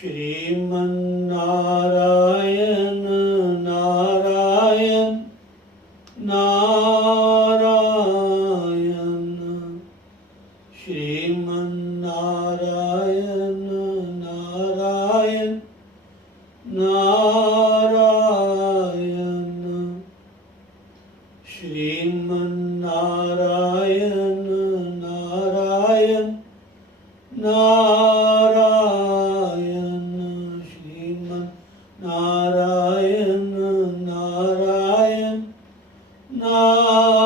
श्रीमन्नारायण नारायण नारायण श्रीमन्नारायण नारायण नारायण श्रीमन्नारायण नारायण नारायण श्रीमन्नारायण नारायण नारायण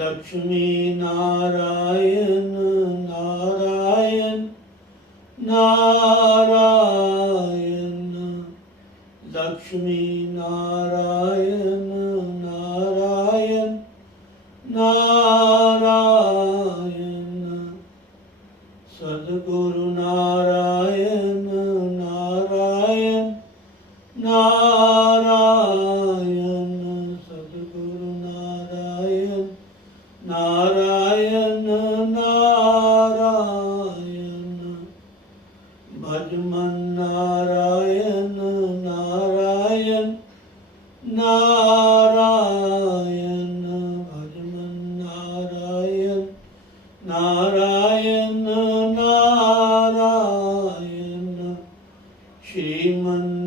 लक्ष्मी नारायण नारायण नारायण लक्ष्मी नारायण नारायण नारायण सद्गुरु नारायण नारायण नारायण सद्गुरु नारायण नारायण नारायण भजमन नारायण नारायण नारायण भजमन नारायण नारायण नारायण श्रीमन्नारायण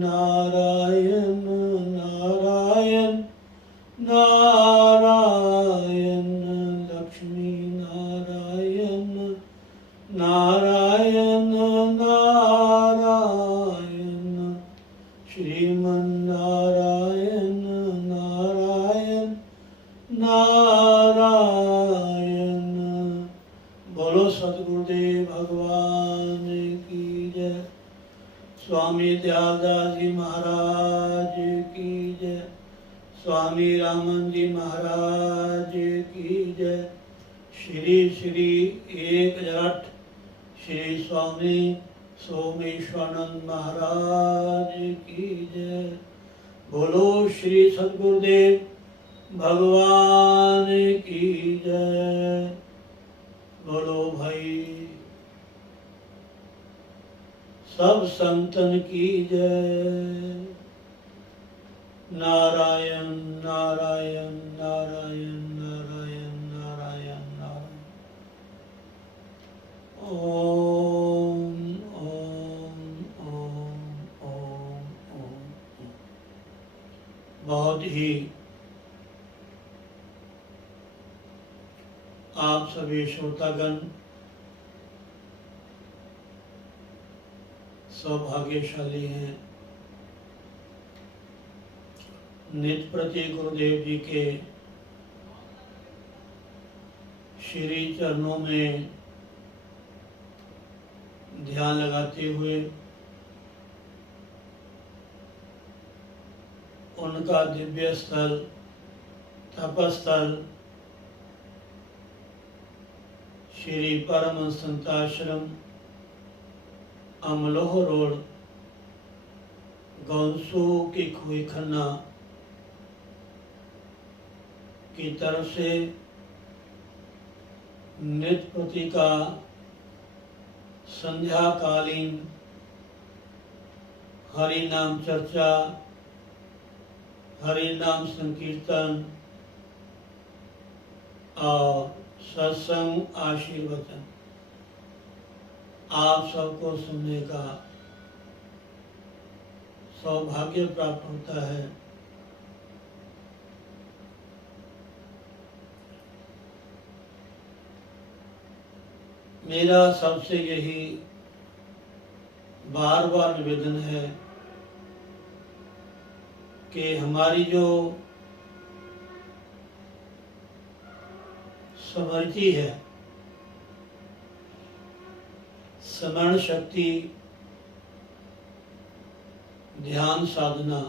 नारायण नारायण लक्ष्मी नारायण नारायण नारायण श्रीमन्नारायण नारायण नारायण। बोलो सतगुरुदेव भगवान की जय। स्वामी दयालदास जी महाराज की जय। स्वामी रामन जी महाराज की जय। श्री श्री 1008 श्री स्वामी सोमेश्वरानंद महाराज की जय। बोलो श्री सद्गुरुदेव भगवान की जय। बोलो भाई सब संतन की जय। नारायण नारायण नारायण नारायण नारायण नारायण। ओम ओम ओम ओम ओम। बहुत ही आप सभी श्रोतागण सौभाग्यशाली हैं। नित्य प्रति गुरुदेव जी के श्री चरणों में ध्यान लगाते हुए उनका दिव्य स्थल तपस्थल श्री परम संताश्रम अमलोह रोड गौंसू की खोई खन्ना की तरफ से नित्य प्रति का संध्याकालीन हरि नाम चर्चा हरि नाम संकीर्तन और सत्संग आशीर्वचन आप सबको सुनने का सौभाग्य प्राप्त होता है। मेरा सबसे यही बार बार निवेदन है कि हमारी जो स्मृति है, स्मरण शक्ति, ध्यान साधना,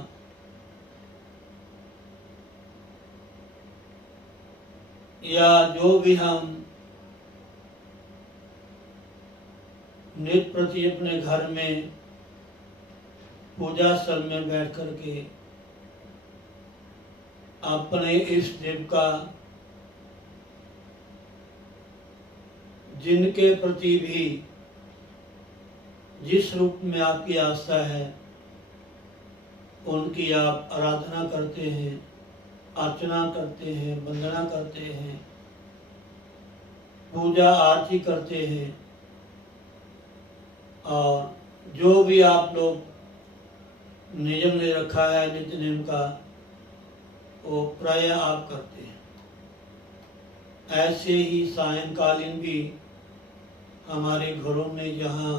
या जो भी हम नित्य प्रति अपने घर में पूजा स्थल में बैठ करके अपने इस देव का जिनके प्रति भी जिस रूप में आपकी आस्था है उनकी आप आराधना करते हैं, अर्चना करते हैं, वंदना करते हैं, पूजा आरती करते हैं, और जो भी आप लोग नियम ले रखा है नित्य नेम का वो प्राय आप करते हैं। ऐसे ही सायंकालीन भी हमारे घरों में जहाँ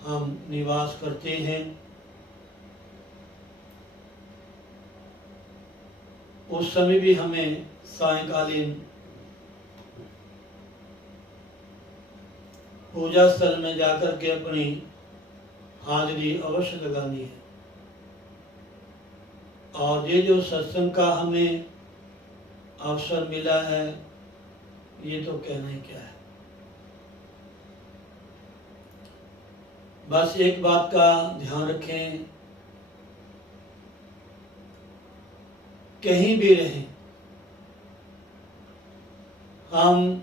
हम निवास करते हैं उस समय भी हमें सायंकालीन पूजा स्थल में जाकर के अपनी हाजिरी अवश्य लगानी है। और ये जो सत्संग का हमें अवसर मिला है ये तो कहना ही क्या है। बस एक बात का ध्यान रखें, कहीं भी रहें, हम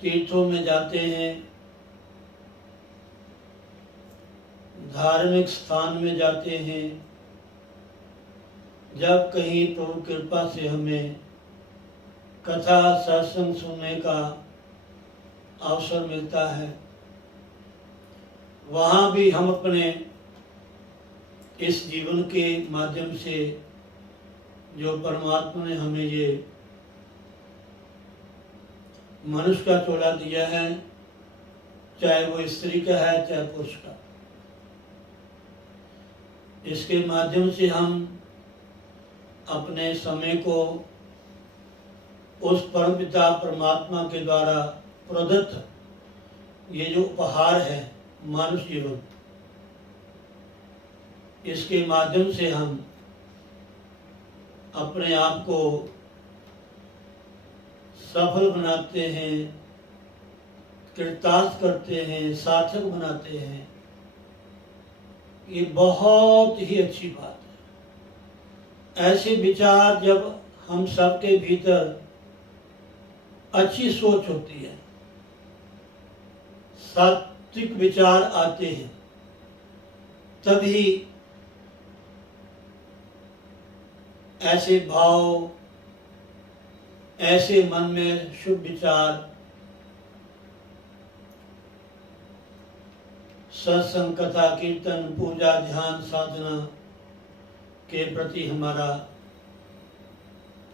तीर्थों में जाते हैं, धार्मिक स्थान में जाते हैं, जब कहीं प्रभु कृपा से हमें कथा सत्संग सुनने का अवसर मिलता है, वहाँ भी हम अपने इस जीवन के माध्यम से जो परमात्मा ने हमें ये मनुष्य का चोला दिया है, चाहे वो स्त्री का है चाहे पुरुष का, इसके माध्यम से हम अपने समय को उस परमपिता परमात्मा के द्वारा प्रदत्त ये जो उपहार है मानुष जीवन, इसके माध्यम से हम अपने आप को सफल बनाते हैं, कृतार्थ करते हैं, सार्थक बनाते हैं। ये बहुत ही अच्छी बात है। ऐसे विचार जब हम सबके भीतर अच्छी सोच होती है, सात्विक विचार आते हैं, तभी ऐसे भाव, ऐसे मन में शुभ विचार, सत्संग कथा कीर्तन पूजा ध्यान साधना के प्रति हमारा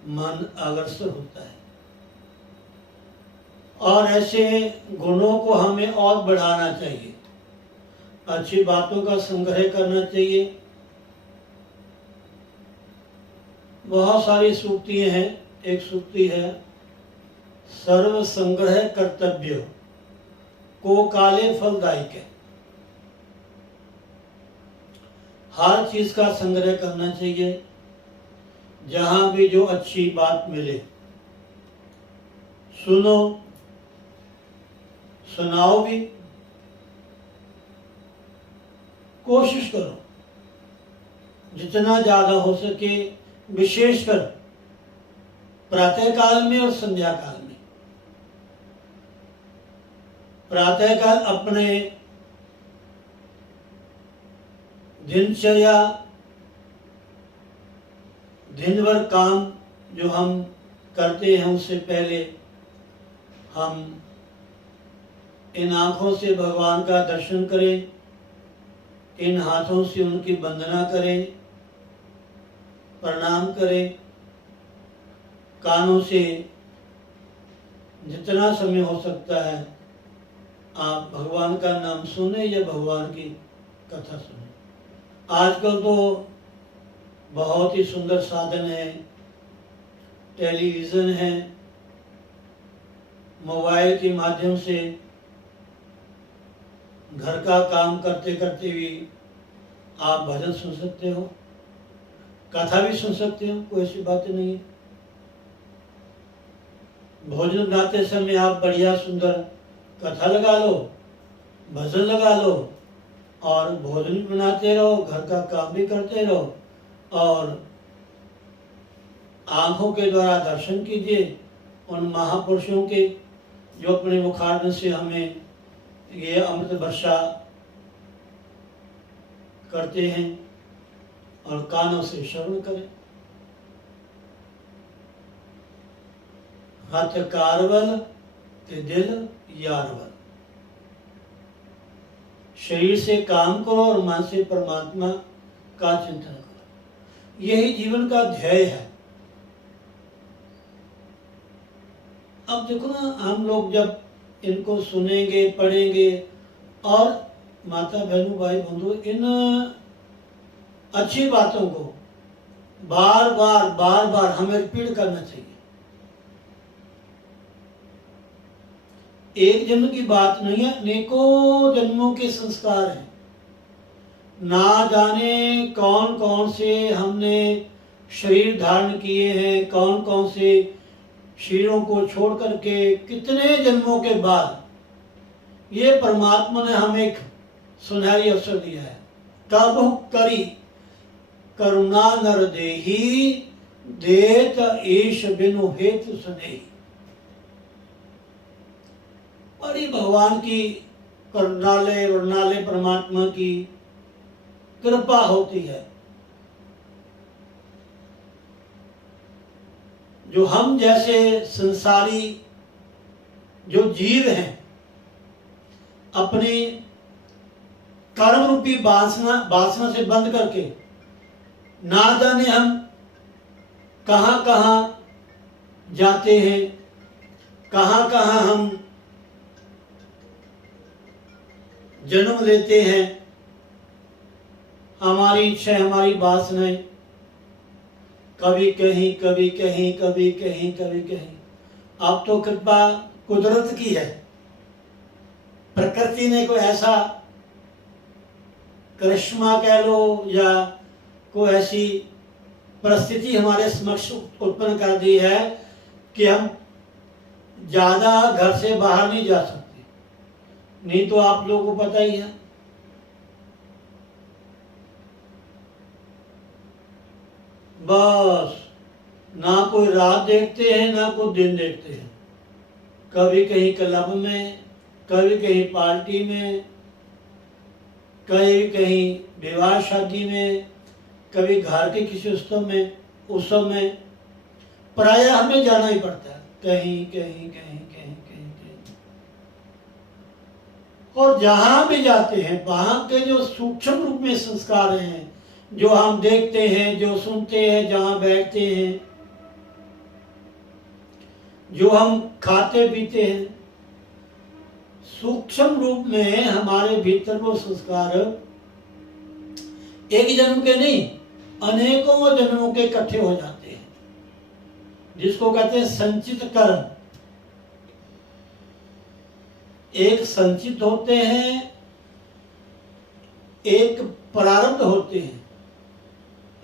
मन अग्रसर होता है। और ऐसे गुणों को हमें और बढ़ाना चाहिए, अच्छी बातों का संग्रह करना चाहिए। बहुत सारी सूक्तियाँ हैं। एक सूक्ति है, सर्व संग्रह कर्तव्य को काले फलदायक है। हर चीज का संग्रह करना चाहिए, जहां भी जो अच्छी बात मिले सुनो, सुनाओ भी, कोशिश करो जितना ज्यादा हो सके, विशेषकर प्रातः काल में और संध्या काल में। प्रातः काल अपने दिनचर्या, दिन भर काम जो हम करते हैं उससे पहले हम इन आँखों से भगवान का दर्शन करें, इन हाथों से उनकी वंदना करें, प्रणाम करें, कानों से जितना समय हो सकता है आप भगवान का नाम सुने या भगवान की कथा सुने। आजकल तो बहुत ही सुंदर साधन है, टेलीविज़न है, मोबाइल के माध्यम से घर का काम करते करते भी आप भजन सुन सकते हो, कथा भी सुन सकते हो, कोई ऐसी बात नहीं है। भोजन बनाते समय आप बढ़िया सुंदर कथा लगा लो, भजन लगा लो और भोजन भी बनाते रहो, घर का काम भी करते रहो और आँखों के द्वारा दर्शन कीजिए उन महापुरुषों के जो अपने मुखारबिंद से हमें ये अमृत वर्षा करते हैं और कानों से श्रवण करें। हाथ कारवल ते दिल यारवल। शरीर से काम करो और मन से परमात्मा का चिंतन करो। यही जीवन का ध्येय है। अब देखो ना, हम लोग जब इनको सुनेंगे, पढ़ेंगे और माता बहनों भाई बंधु इन अच्छी बातों को बार बार हमें रिपीट करना चाहिए। एक जन्म की बात नहीं है, अनेकों जन्मों के संस्कार हैं। ना जाने कौन कौन से हमने शरीर धारण किए हैं, कौन कौन से शरीरों को छोड़ करके कितने जन्मों के बाद ये परमात्मा ने हमें एक सुनहरी अवसर दिया है। कब करी करुणा नर देही, देत ईश बिनु हेतु सुनेही। बड़ी भगवान की करुणालय वर्णालय परमात्मा की कृपा होती है जो हम जैसे संसारी जो जीव हैं अपनी कर्म रूपी वासना से बंद करके ना जाने हम कहां कहां जाते हैं, कहां कहां हम जन्म लेते हैं। हमारी इच्छा, हमारी वासनाएं कभी कहीं कभी कहीं कभी कहीं कभी कहीं। अब तो कृपा कुदरत की है। प्रकृति ने कोई ऐसा करिश्मा कह लो या कोई ऐसी परिस्थिति हमारे समक्ष उत्पन्न कर दी है कि हम ज्यादा घर से बाहर नहीं जा सकते। नहीं तो आप लोगों को पता ही है, बस ना कोई रात देखते हैं ना कोई दिन देखते हैं। कभी कहीं क्लब में, कभी कहीं पार्टी में, कभी कहीं विवाह शादी में, कभी घर के किसी उत्सव में प्राय हमें जाना ही पड़ता है। कहीं कहीं कहीं कहीं कहीं कहीं। और जहां भी जाते हैं वहां के जो सूक्ष्म रूप में संस्कार हैं, जो हम देखते हैं, जो सुनते हैं, जहां बैठते हैं, जो हम खाते पीते हैं, सूक्ष्म रूप में हमारे भीतर वो संस्कार एक जन्म के नहीं अनेकों जन्मों के इकट्ठे हो जाते हैं, जिसको कहते हैं संचित कर्म। एक संचित होते हैं, एक प्रारब्ध होते हैं,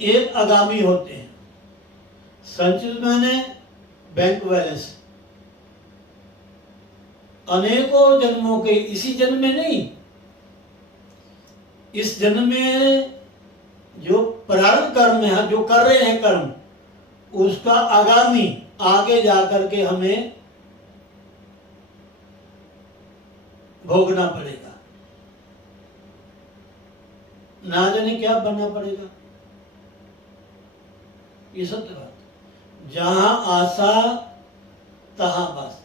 एक आगामी होते हैं। संचित माने बैंक बैलेंस, अनेकों जन्मों के, इसी जन्म में नहीं, इस जन्म में जो प्रारब्ध कर्म है, जो कर रहे हैं कर्म, उसका आगामी आगे जाकर के हमें भोगना पड़ेगा। ना जाने क्या बनना पड़ेगा। ये सत्य बात। जहां आशा तहां वासना।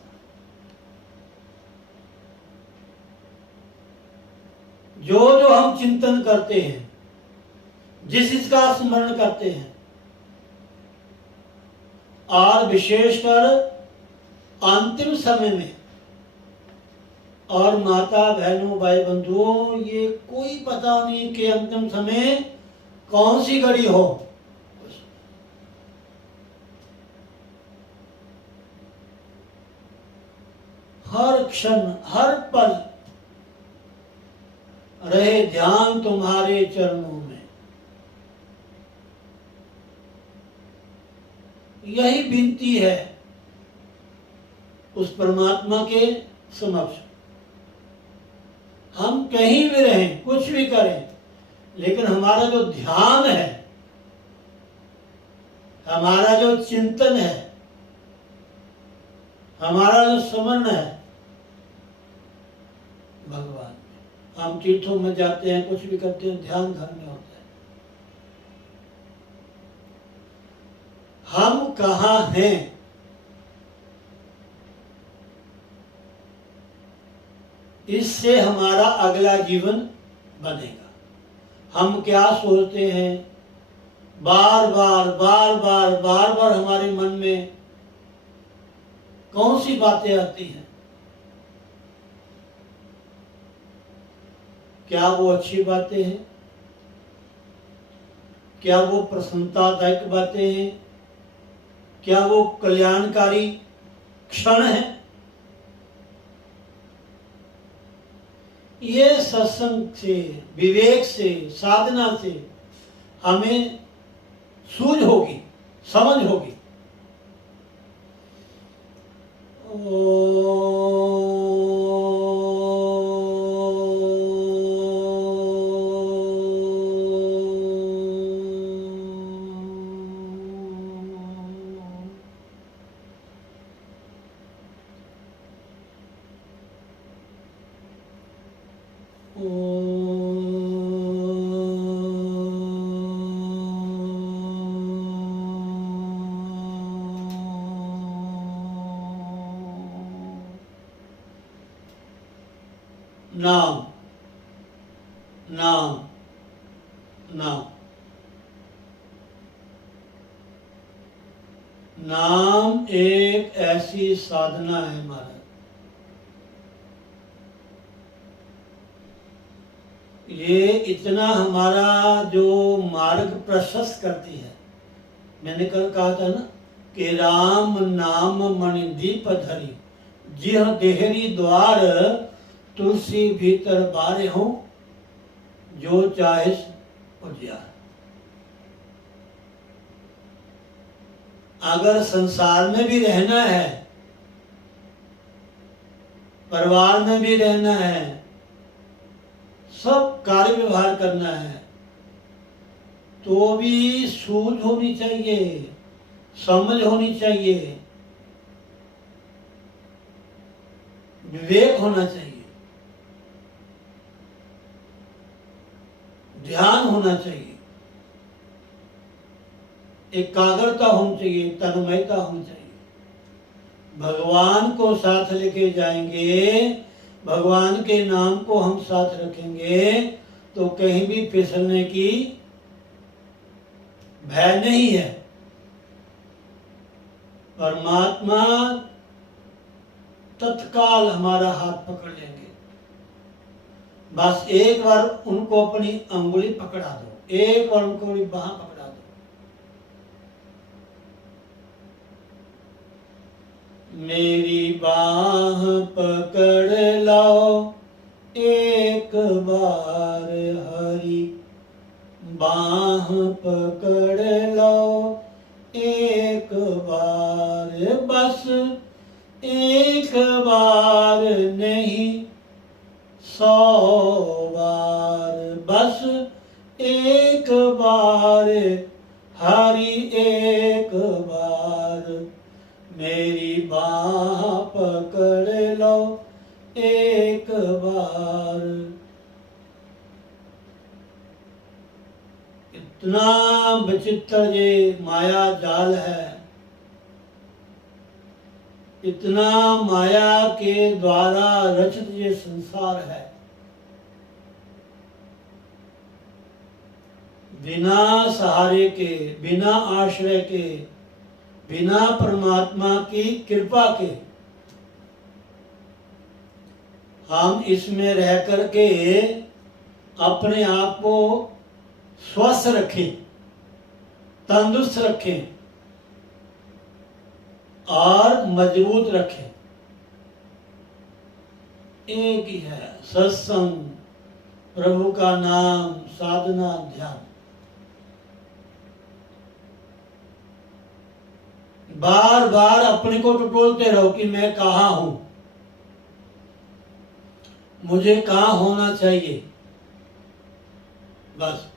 जो जो हम चिंतन करते हैं, जिस चीज का स्मरण करते हैं, और विशेषकर अंतिम समय में, और माता बहनों भाई बंधुओं, ये कोई पता नहीं कि अंतिम समय कौन सी घड़ी हो। हर क्षण हर पल रहे ध्यान तुम्हारे चरणों में। यही विनती है उस परमात्मा के समक्ष। हम कहीं भी रहें, कुछ भी करें, लेकिन हमारा जो ध्यान है, हमारा जो चिंतन है, हमारा जो स्मरण है, भगवान हम तीर्थों में जाते हैं, कुछ भी करते हैं, ध्यान घर में होता है। हम कहाँ हैं, इससे हमारा अगला जीवन बनेगा। हम क्या सोचते हैं, बार बार हमारे मन में कौन सी बातें आती हैं? क्या वो अच्छी बातें हैं? क्या वो प्रसन्नतादायक बातें हैं? क्या वो कल्याणकारी क्षण है? ये सत्संग से, विवेक से, साधना से हमें सूझ होगी, समझ होगी। नाम नाम नाम नाम एक ऐसी साधना है महाराज, ये इतना हमारा जो मार्ग प्रशस्त करती है। मैंने कल कहा था ना कि राम नाम मणिदीप धरी, जिह देहरी द्वार तुलसी भीतर बारे हो, जो चाहे उजियार। अगर संसार में भी रहना है, परिवार में भी रहना है, सब कार्य व्यवहार करना है, तो भी सूझ होनी चाहिए, समझ होनी चाहिए, विवेक होना चाहिए, ध्यान होना चाहिए, एकाग्रता होनी चाहिए, तन्मयता होनी चाहिए। भगवान को साथ लेके जाएंगे, भगवान के नाम को हम साथ रखेंगे, तो कहीं भी फिसलने की भय नहीं है। परमात्मा तत्काल हमारा हाथ पकड़ लेंगे। बस एक बार उनको अपनी अंगुली पकड़ा दो, एक बार उनको अपनी बाह पकड़ा दो। मेरी बाह पकड़ लाओ एक बार हरि, बाह पकड़ लाओ एक बार, बस एक बार नहीं 100 बार, बस एक बार हरि एक बार, मेरी बाह पकड़ लो एक बार। इतना विचित्र ये माया जाल है, इतना माया के द्वारा रचित ये संसार है। बिना सहारे के, बिना आश्रय के, बिना परमात्मा की कृपा के हम इसमें रह करके अपने आप को स्वस्थ रखें, तंदुरुस्त रखें और मजबूत रखें। एक ही है सत्संग, प्रभु का नाम, साधना, ध्यान। बार बार अपने को टटोलते रहो कि मैं कहाँ हूं, मुझे कहाँ होना चाहिए। बस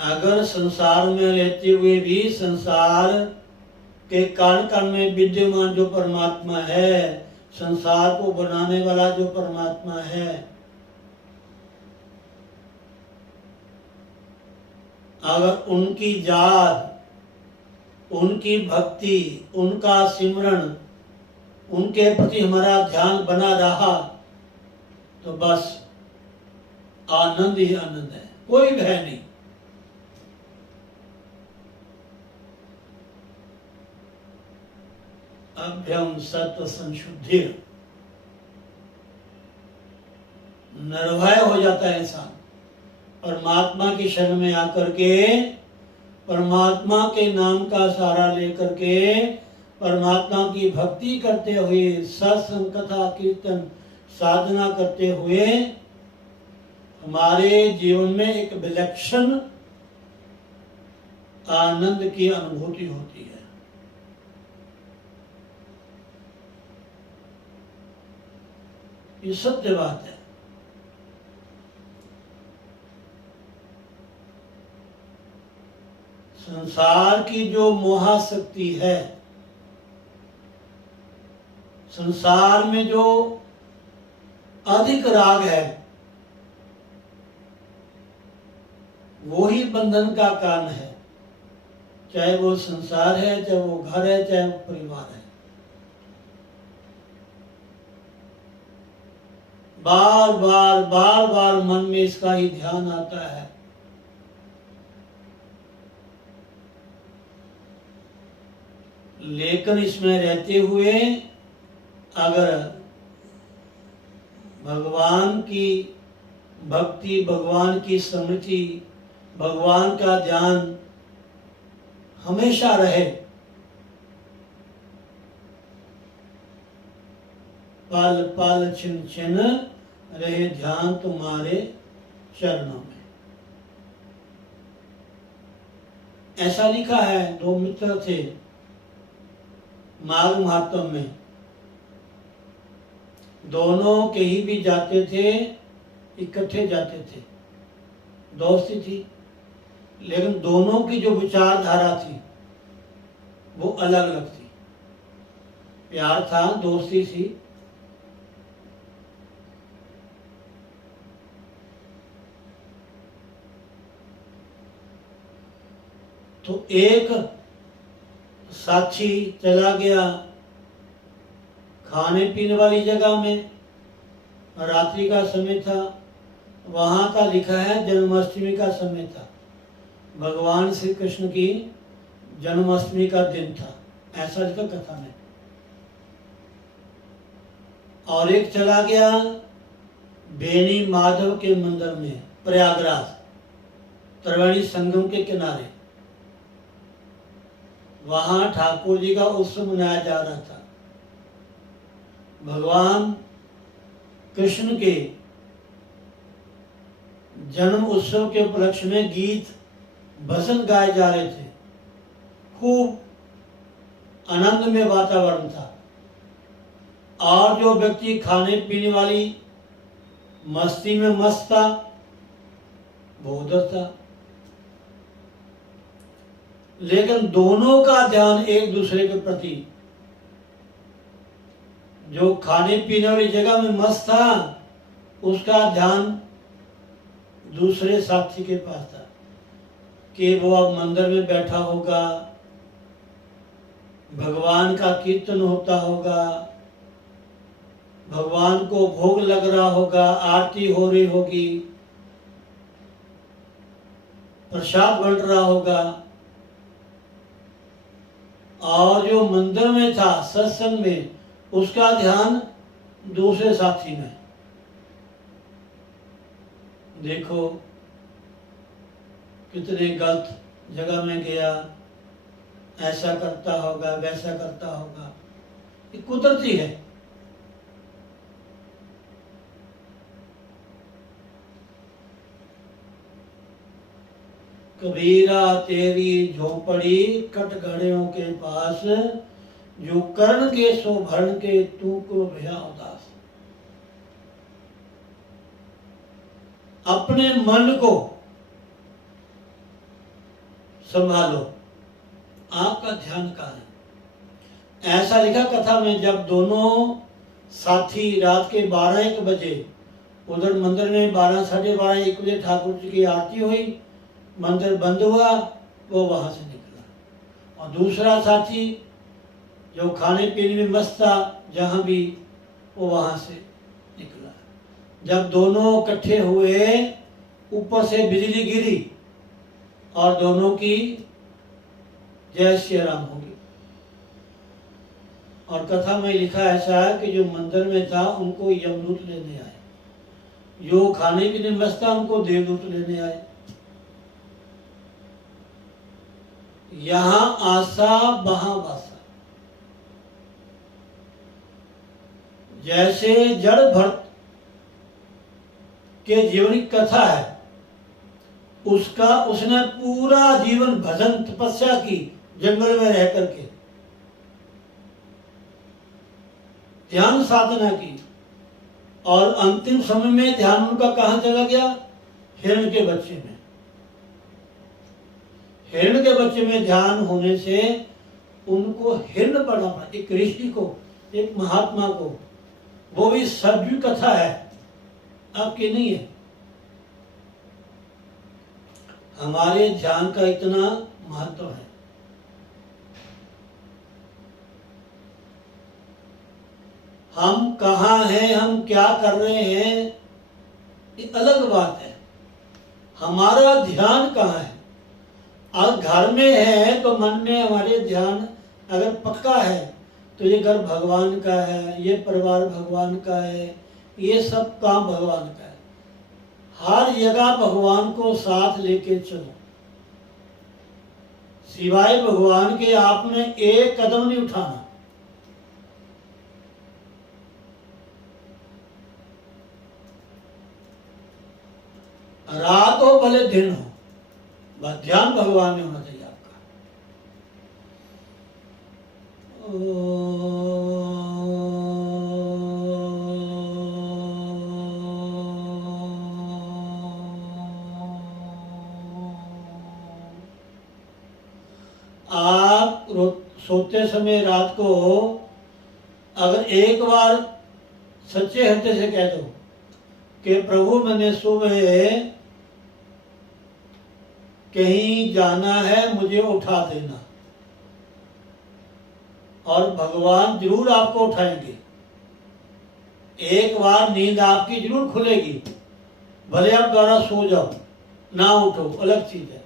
अगर संसार में रहते हुए भी संसार के कारण कारण में विद्यमान जो परमात्मा है, संसार को बनाने वाला जो परमात्मा है, अगर उनकी याद, उनकी भक्ति, उनका सिमरन, उनके प्रति हमारा ध्यान बना रहा तो बस आनंद ही आनंद है, कोई भय नहीं। अभ्यम सत्व संशुद्धि, निर्भय हो जाता है इंसान परमात्मा की शरण में आकर के, परमात्मा के नाम का सहारा लेकर के, परमात्मा की भक्ति करते हुए, सत्संग कथा कीर्तन साधना करते हुए हमारे जीवन में एक विलक्षण आनंद की अनुभूति होती है। ये सत्य बात है। संसार की जो मोहाशक्ति है, संसार में जो अधिक राग है, वो ही बंधन का कारण है। चाहे वो संसार है, चाहे वो घर है, चाहे वो परिवार है। बार बार बार बार मन में इसका ही ध्यान आता है। लेकिन इसमें रहते हुए अगर भगवान की भक्ति, भगवान की स्मृति, भगवान का ध्यान हमेशा रहे, पल पल छिन छिन रहे ध्यान तुम्हारे चरणों में। ऐसा लिखा है, दो मित्र थे मार्ग महात्म में, दोनों कहीं भी जाते थे, इकट्ठे जाते थे, दोस्ती थी, लेकिन दोनों की जो विचारधारा थी वो अलग अलग थी। प्यार था, दोस्ती थी, तो एक साथी चला गया खाने पीने वाली जगह में, रात्रि का समय था, वहां का लिखा है जन्माष्टमी का समय था, भगवान श्री कृष्ण की जन्माष्टमी का दिन था, ऐसा लिखा कथा में। और एक चला गया बेनी माधव के मंदिर में, प्रयागराज त्रिवेणी संगम के किनारे, वहां ठाकुर जी का उत्सव मनाया जा रहा था। भगवान कृष्ण के जन्म उत्सव के उपलक्ष्य में गीत भजन गाए जा रहे थे, खूब आनंदमय वातावरण था। और जो व्यक्ति खाने पीने वाली मस्ती में मस्त था वो उधर था। लेकिन दोनों का ध्यान एक दूसरे के प्रति, जो खाने पीने वाली जगह में मस्त था उसका ध्यान दूसरे साथी के पास था कि वो अब मंदिर में बैठा होगा, भगवान का कीर्तन होता होगा, भगवान को भोग लग रहा होगा, आरती हो रही होगी, प्रसाद बंट रहा होगा। और जो मंदिर में था सत्संग में, उसका ध्यान दूसरे साथी में। देखो कितने गलत जगह में गया, ऐसा करता होगा, वैसा करता होगा, ये कुदरती है। कबीरा तेरी झोपड़ी कटघड़ियों के पास, जो कर्ण के सो भरण के तू को भया उदास। अपने मन को संभालो, आपका ध्यान कहाँ है। ऐसा लिखा कथा में, जब दोनों साथी रात के 12-1 बजे उधर मंदिर में 12, 12:30-1 बजे ठाकुर जी की आरती हुई, मंदिर बंद हुआ, वो वहां से निकला। और दूसरा साथी जो खाने पीने में मस्त था जहां भी, वो वहां से निकला। जब दोनों इकट्ठे हुए, ऊपर से बिजली गिरी और दोनों की जय श्री राम होगी। और कथा में लिखा ऐसा है कि जो मंदिर में था उनको यमदूत लेने आए, जो खाने पीने में मस्त था उनको देवदूत लेने आए। यहां आशा वहां वासा। जैसे जड़ भरत के जीवन की कथा है, उसने पूरा जीवन भजन तपस्या की, जंगल में रह करके ध्यान साधना की, और अंतिम समय में ध्यान उनका कहां चला गया? हिरण के बच्चे में। हिरण के बच्चे में ध्यान होने से उनको हिरण पढ़ना पड़ा, एक ऋषि को, एक महात्मा को। वो भी सरजू कथा है, आपकी नहीं है। हमारे ध्यान का इतना महत्व है। हम कहाँ हैं, हम क्या कर रहे हैं, ये अलग बात है। हमारा ध्यान कहाँ है? अगर घर में है तो मन में हमारे ध्यान अगर पक्का है तो ये घर भगवान का है, ये परिवार भगवान का है, ये सब काम भगवान का है। हर जगह भगवान को साथ लेके चलो, सिवाय भगवान के आपने एक कदम नहीं उठाना। रात हो भले दिन हो, बस ध्यान भगवान में होना चाहिए आपका। आप सोते समय रात को अगर एक बार सच्चे हृदय से कह दो कि प्रभु मैंने सुबह कहीं जाना है, मुझे उठा देना, और भगवान जरूर आपको उठाएंगे। एक बार नींद आपकी जरूर खुलेगी, भले आप द्वारा सो जाओ ना उठो, अलग चीज है।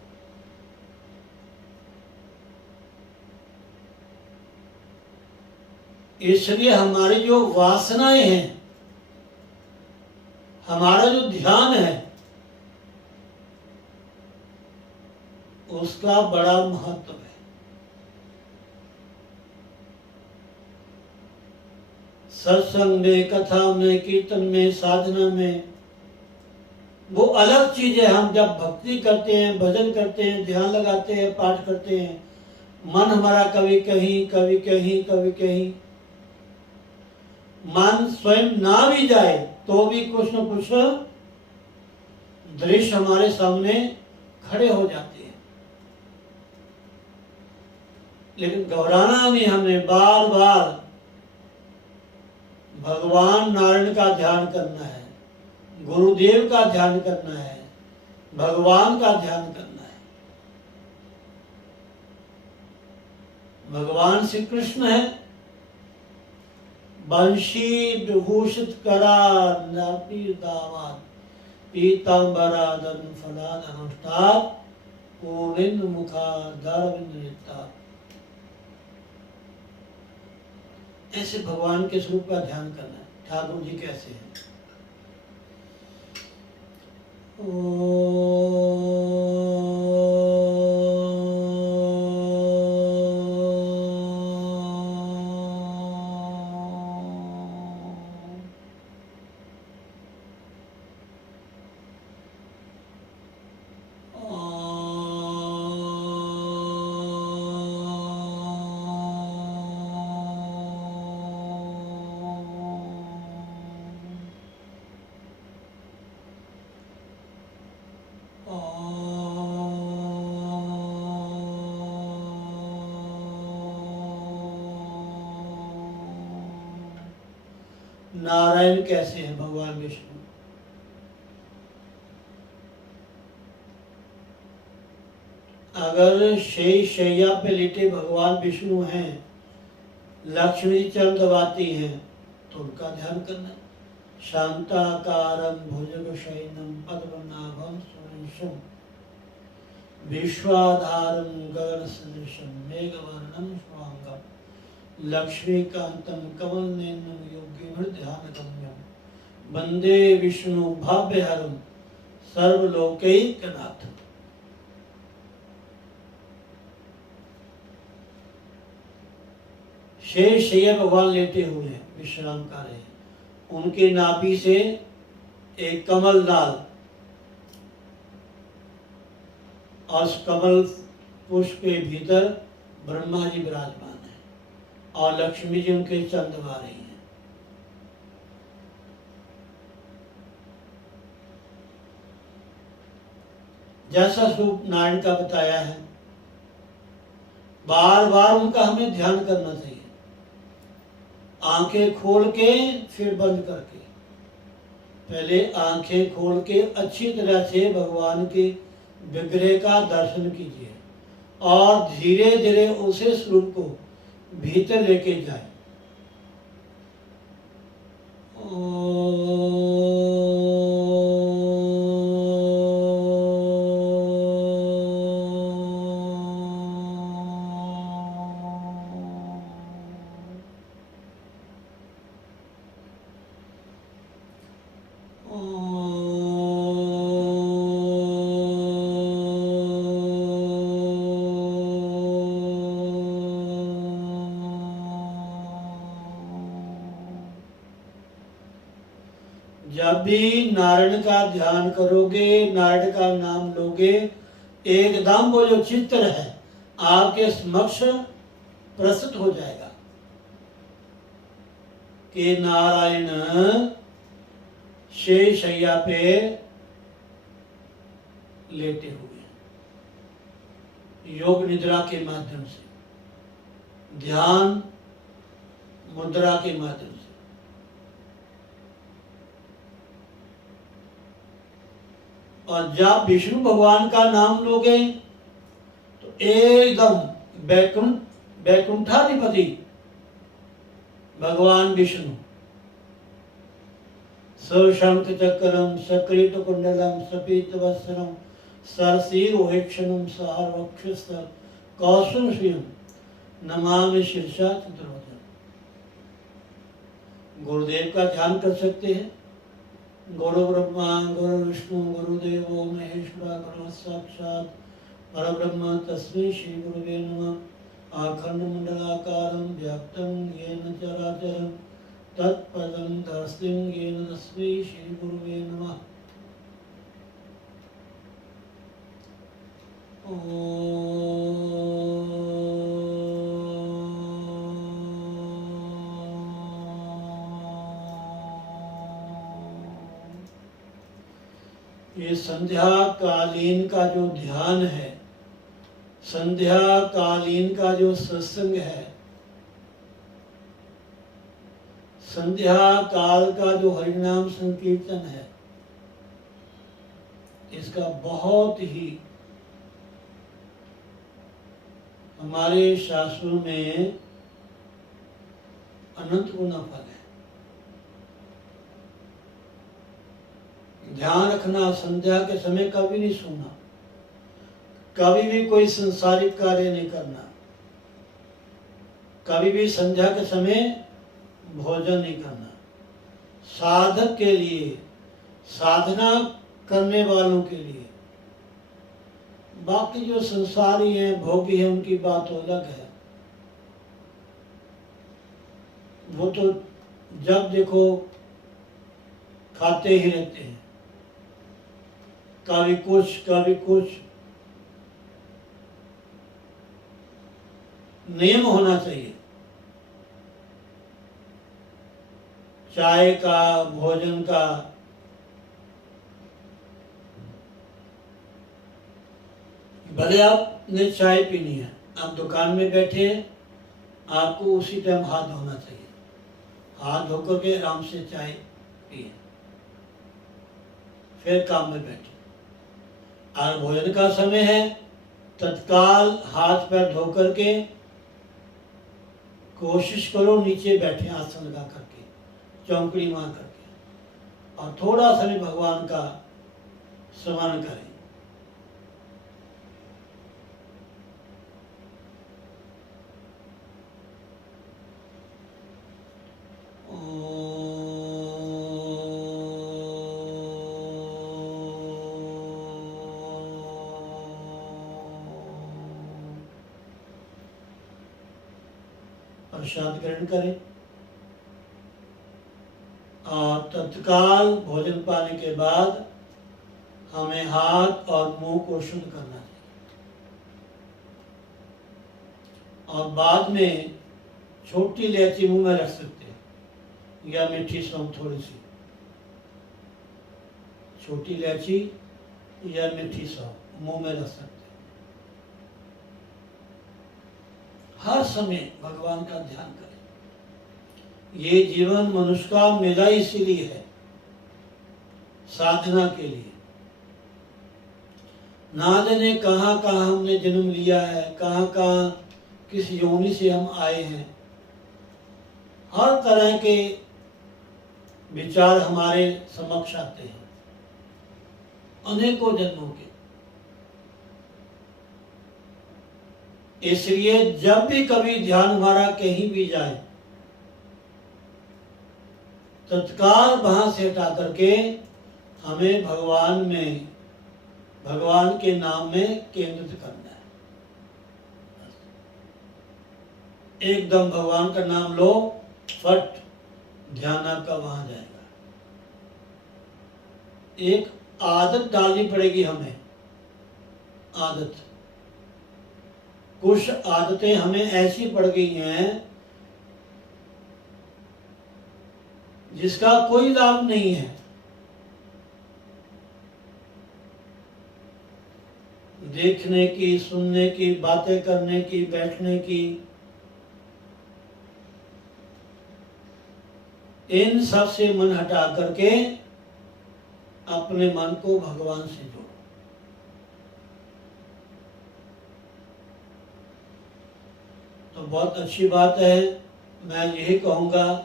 इसलिए हमारी जो वासनाएं हैं, हमारा जो ध्यान है, उसका बड़ा महत्व है। सत्संग में, कथा में, कीर्तन में, साधना में, वो अलग चीज है। हम जब भक्ति करते हैं, भजन करते हैं, ध्यान लगाते हैं, पाठ करते हैं, मन हमारा कभी कहीं, कभी कहीं, कभी कहीं, मन स्वयं ना भी जाए तो भी कुछ न कुछ दृश्य हमारे सामने खड़े हो जाते हैं। लेकिन घबराना नहीं, हमने बार बार भगवान नारायण का ध्यान करना है, गुरुदेव का ध्यान करना है, भगवान का ध्यान करना है। भगवान श्री कृष्ण है, बंशी विभूषित करा नरपी दामाद, पीतांबरादन फलाद अनुष्ठात, पूर्णिन मुखा दरविंद्रिता। ऐसे भगवान के स्वरूप का ध्यान करना है। ठाकुर जी कैसे हैं? नारायण कैसे हैं भगवान विष्णु। अगर शेष शैया पे लेटे भगवान विष्णु हैं, लक्ष्मी चरण दबाती हैं, तो उनका ध्यान करना। शांताकारं भुजगशयनं पद्मनाभं सुरेशं विश्वाधारं गगनसदृशं मेघवर्णं शुभांगं लक्ष्मीकान्तं कमलनयनं योगिभिर्ध्यानगम्यं वन्दे विष्णु भाव्यहरं सर्वलोकैकनाथम्। शेष शैया भगवान लेटे हुए हैं, विश्राम कर रहे हैं। उनके नाभि से एक कमल दाल और उस कमल पुष्प के भीतर ब्रह्मा जी विराजमान है और लक्ष्मी जी उनके चरण दबा रही हैं। जैसा स्वरूप नारायण का बताया है, बार बार उनका हमें ध्यान करना चाहिए। आंखें खोल के फिर बंद करके, पहले आंखें खोल के अच्छी तरह से भगवान के विग्रह का दर्शन कीजिए और धीरे धीरे उसे स्वरूप को भीतर लेके जाए। जब भी नारायण का ध्यान करोगे, नारायण का नाम लोगे, एकदम वो जो चित्र है आपके समक्ष प्रस्तुत हो जाएगा कि नारायण शेष शैया पे लेटे हुए हैं। योग निद्रा के माध्यम से, ध्यान मुद्रा के माध्यम से। और जब विष्णु भगवान का नाम लोगे तो एकदम वैकुंठाधिपति भगवान विष्णु सशंख चक्रम सकृत कुंडलम सपीत वस्त्रम सरसीरोहेक्षणम सारवक्षस्थल कौशलश्रियम नमामि शीर्षा चतुर्भुजम। गुरुदेव का ध्यान कर सकते हैं। गुरु ब्रह्मा गुरु विष्णु गुरुदेवो महेश्वरा गुरु साक्षात् परब्रह्म तस्मै श्री गुरुवे नमः। आखंड मंडलाकारं व्याप्तं येन चराचरं तत्पदं दर्शिं येन तस्मै श्री गुरुवे नमः। ये संध्या कालीन का जो ध्यान है, संध्या कालीन का जो सत्संग है, संध्या काल का जो हरिनाम संकीर्तन है, इसका बहुत ही हमारे शास्त्रों में अनंत गुना फल है। ध्यान रखना, संध्या के समय कभी नहीं सोना, कभी भी कोई संसारिक कार्य नहीं करना, कभी भी संध्या के समय भोजन नहीं करना। साधक के लिए, साधना करने वालों के लिए, बाकी जो संसारी हैं, भोगी हैं, उनकी बात अलग है। वो तो जब देखो खाते ही रहते हैं, कभी कुछ कभी कुछ। नियम होना चाहिए, चाय का, भोजन का। भले आपने चाय पीनी है, आप दुकान में बैठे हैं, आपको उसी टाइम हाथ धोना चाहिए। हाथ धोकर के आराम से चाय पिए, फिर काम में बैठे। और भोजन का समय है, तत्काल हाथ पैर धो करके कोशिश करो नीचे बैठे, आसन लगा करके, चौकड़ी मार करके, और थोड़ा समय भगवान का स्मरण करें। प्रसाद ग्रहण करें और तत्काल भोजन पाने के बाद हमें हाथ और मुंह को शुद्ध करना चाहिए। और बाद में छोटी इलायची मुंह में रख सकते हैं या मीठी सौंफ थोड़ी सी, छोटी इलायची या मीठी सौंफ मुंह में रख सकते हैं। हर समय भगवान का ध्यान करें। ये जीवन मनुष्य का मिला इसीलिए है, साधना के लिए। ना जाने कहाँ कहाँ हमने जन्म लिया है, कहाँ कहाँ किस योनि से हम आए हैं। हर तरह के विचार हमारे समक्ष आते हैं, अनेकों जन्मों के। इसलिए जब भी कभी ध्यान हमारा कहीं भी जाए, तत्काल वहां से हटा करके हमें भगवान में, भगवान के नाम में केंद्रित करना है। एकदम भगवान का नाम लो, फट ध्यान आपका वहां जाएगा। एक आदत डालनी पड़ेगी हमें, आदत। कुछ आदतें हमें ऐसी पड़ गई हैं जिसका कोई लाभ नहीं है। देखने की, सुनने की, बातें करने की, बैठने की, इन सब से मन हटा करके अपने मन को भगवान से जोड़ो। तो बहुत अच्छी बात है। मैं यही कहूँगा,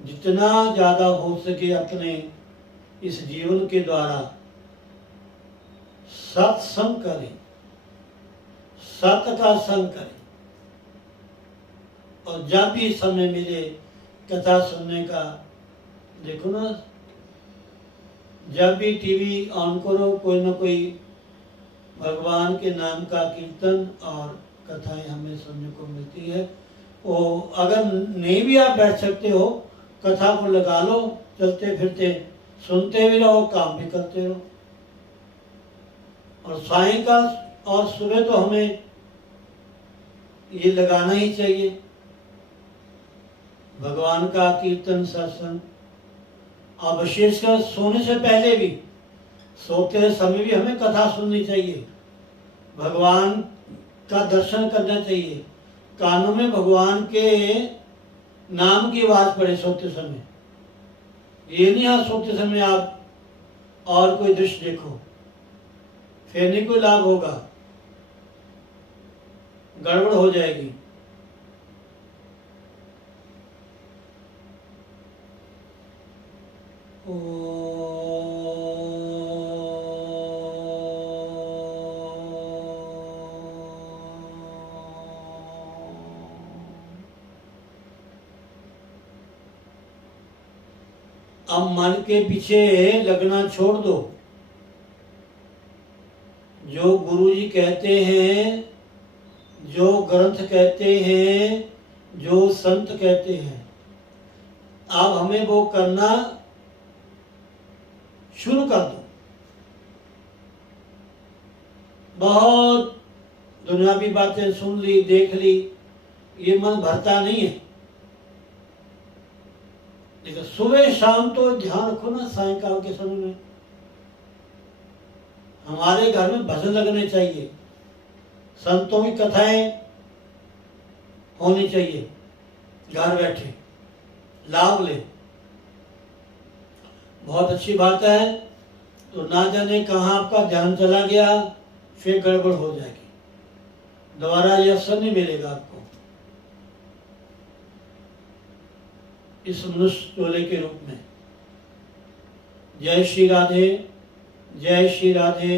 जितना ज़्यादा हो सके अपने इस जीवन के द्वारा सत्संग करें, सत्य का संग करें। और जब भी समय मिले कथा सुनने का, देखो ना, जब भी टीवी ऑन करो, कोई ना कोई भगवान के नाम का कीर्तन और कथाएं हमें सुनने को मिलती है। वो अगर नहीं भी आप बैठ सकते हो, कथा को लगा लो, चलते फिरते सुनते भी रहो, काम भी करते रहो। और सायंकाल और सुबह तो हमें ये लगाना ही चाहिए, भगवान का कीर्तन सत्संग। और विशेषकर सोने से पहले भी, सोते समय भी हमें कथा सुननी चाहिए, भगवान का दर्शन करना चाहिए। कानों में भगवान के नाम की आवाज पड़े सोते समय। ये नहीं हाँ सोते समय आप और कोई दृश्य देखो, फिर नहीं कोई लाभ होगा, गड़बड़ हो जाएगी। अब मन के पीछे लगना छोड़ दो। जो गुरुजी कहते हैं, जो ग्रंथ कहते हैं, जो संत कहते हैं, अब हमें वो करना शुरू कर दो। बहुत दुनियावी बातें सुन ली, देख ली, ये मन भरता नहीं है। लेकिन सुबह शाम तो ध्यान रखो ना, सायंकाल के समय में हमारे घर में भजन लगने चाहिए, संतों की कथाएं होनी चाहिए घर बैठे। लाभ ले। बहुत अच्छी बात है। तो ना जाने कहाँ आपका ध्यान चला गया, फिर गड़बड़ हो जाएगी, दोबारा ये अवसर नहीं मिलेगा आपको इस मनुष्य टोले के रूप में। जय श्री राधे, जय श्री राधे,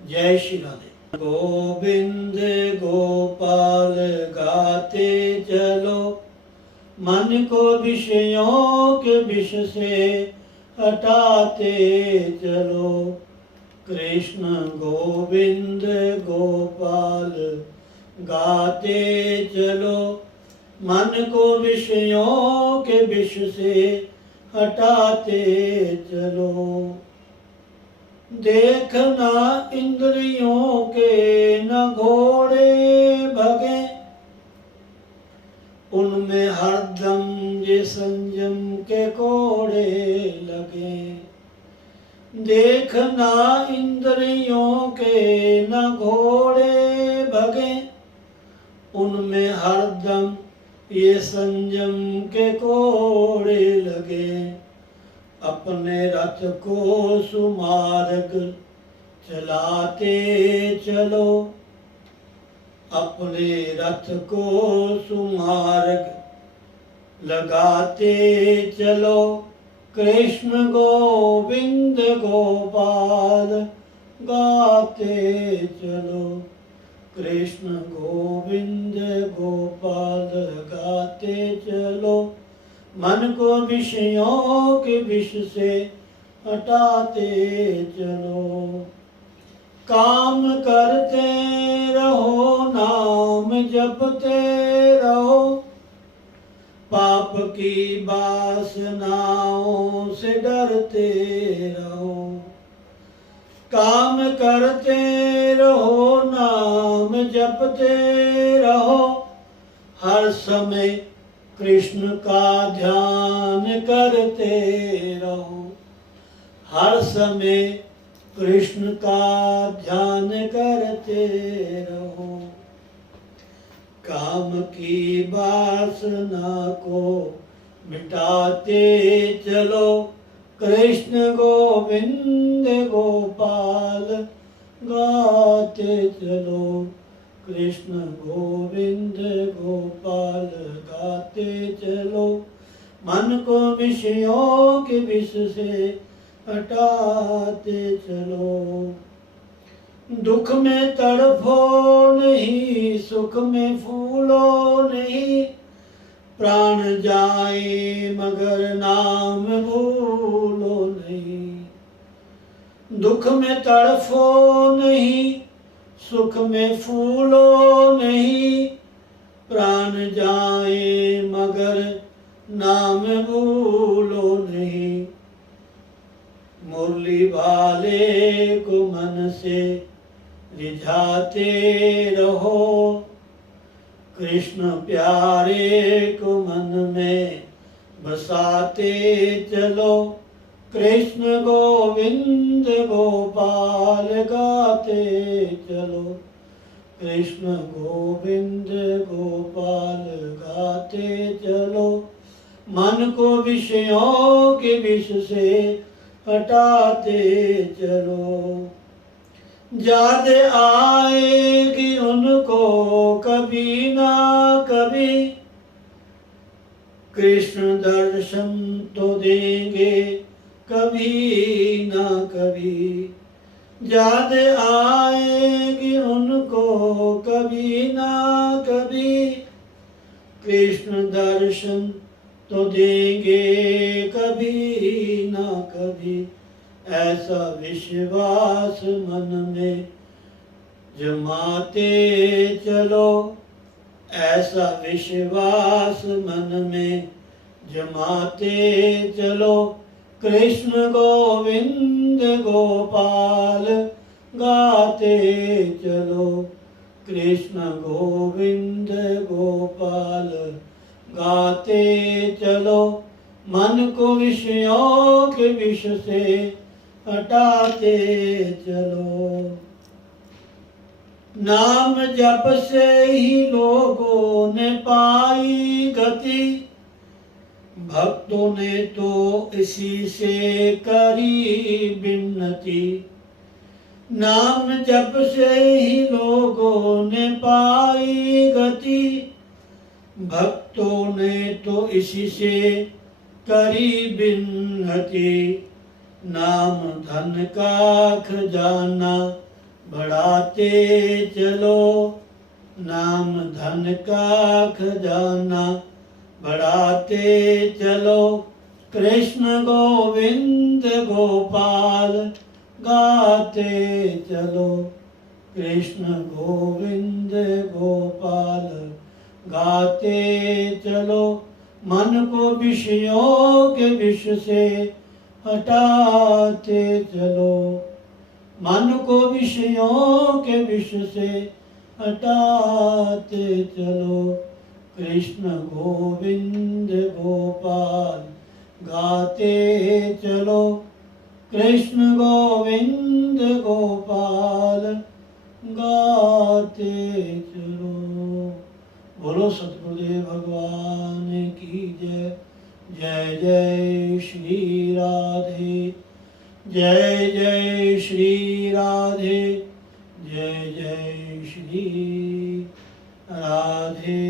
जय श्री राधे। गोविंद गोपाल गाते चलो, मन को विषयों के विष से हटाते चलो। कृष्ण गोविंद गोपाल गाते चलो, मन को विषयों के विष से हटाते चलो। देखना इंद्रियों के न घोड़े भगे, उनमें हरदम ये संयम के कोड़े लगे। देखना इंद्रियों के न घोड़े भगे, उनमें हरदम ये संयम के कोड़े लगे। अपने रथ को सुमार्ग चलाते चलो, अपने रथ को सुमार्ग लगाते चलो। कृष्ण गोविंद गोपाल गाते चलो, कृष्ण गोविंद गोपाल गाते चलो। मन को विषयों के विष से हटाते चलो। काम करते रहो, नाम जपते रहो, पाप की वासनाओं से डरते रहो। काम करते रहो, नाम जपते रहो, हर समय कृष्ण का ध्यान करते रहो। हर समय कृष्ण का ध्यान करते रहो। काम की वासना को मिटाते चलो, कृष्ण गोविंद गोपाल गाते चलो। कृष्ण गोविंद गोपाल गाते चलो। मन को विषयों के विष से हटाते चलो। दुख में तड़फो नहीं, सुख में फूलो नहीं, प्राण जाए मगर नाम भूलो नहीं। दुख में तड़फो नहीं, सुख में फूलो नहीं, प्राण जाए मगर नाम भूलो नहीं। मुरली वाले को मन से रिझाते रहो, कृष्ण प्यारे को मन में बसाते चलो। कृष्ण गोविंद गोपाल गाते चलो, कृष्ण गोविंद गोपाल गाते चलो। मन को विषयों के विष से हटाते चलो। याद आएगी उनको कभी ना कभी, कृष्ण दर्शन तो देंगे कभी ना कभी। याद आएगी उनको कभी ना कभी, कृष्ण दर्शन तो देंगे कभी ना कभी। ऐसा विश्वास मन में जमाते चलो, ऐसा विश्वास मन में जमाते चलो। कृष्ण गोविंद गोपाल गाते चलो, कृष्ण गोविंद गोपाल गाते चलो। मन को विषयों के विष से हटाते चलो। नाम जप से ही लोगों ने पाई गति, भक्तों ने तो इसी से करी विन्नति, नाम जप से ही लोगों ने पाई गति। भक्तों ने तो इसी से करी विन्नति, नाम धन का खजाना बढ़ाते चलो, नाम धन का खजाना बढ़ाते चलो। कृष्ण गोविंद गोपाल गाते चलो, कृष्ण गोविंद गोपाल गाते चलो। मन को विषयों के विष से हटाते चलो, मन को विषयों के विष से हटाते चलो। कृष्ण गोविंद गोपाल गाते चलो, कृष्ण गोविंद गोपाल गाते चलो। बोलो सतगुरुदेव भगवान की जय। जय जय श्री राधे, जय जय श्री राधे, जय जय श्री राधे।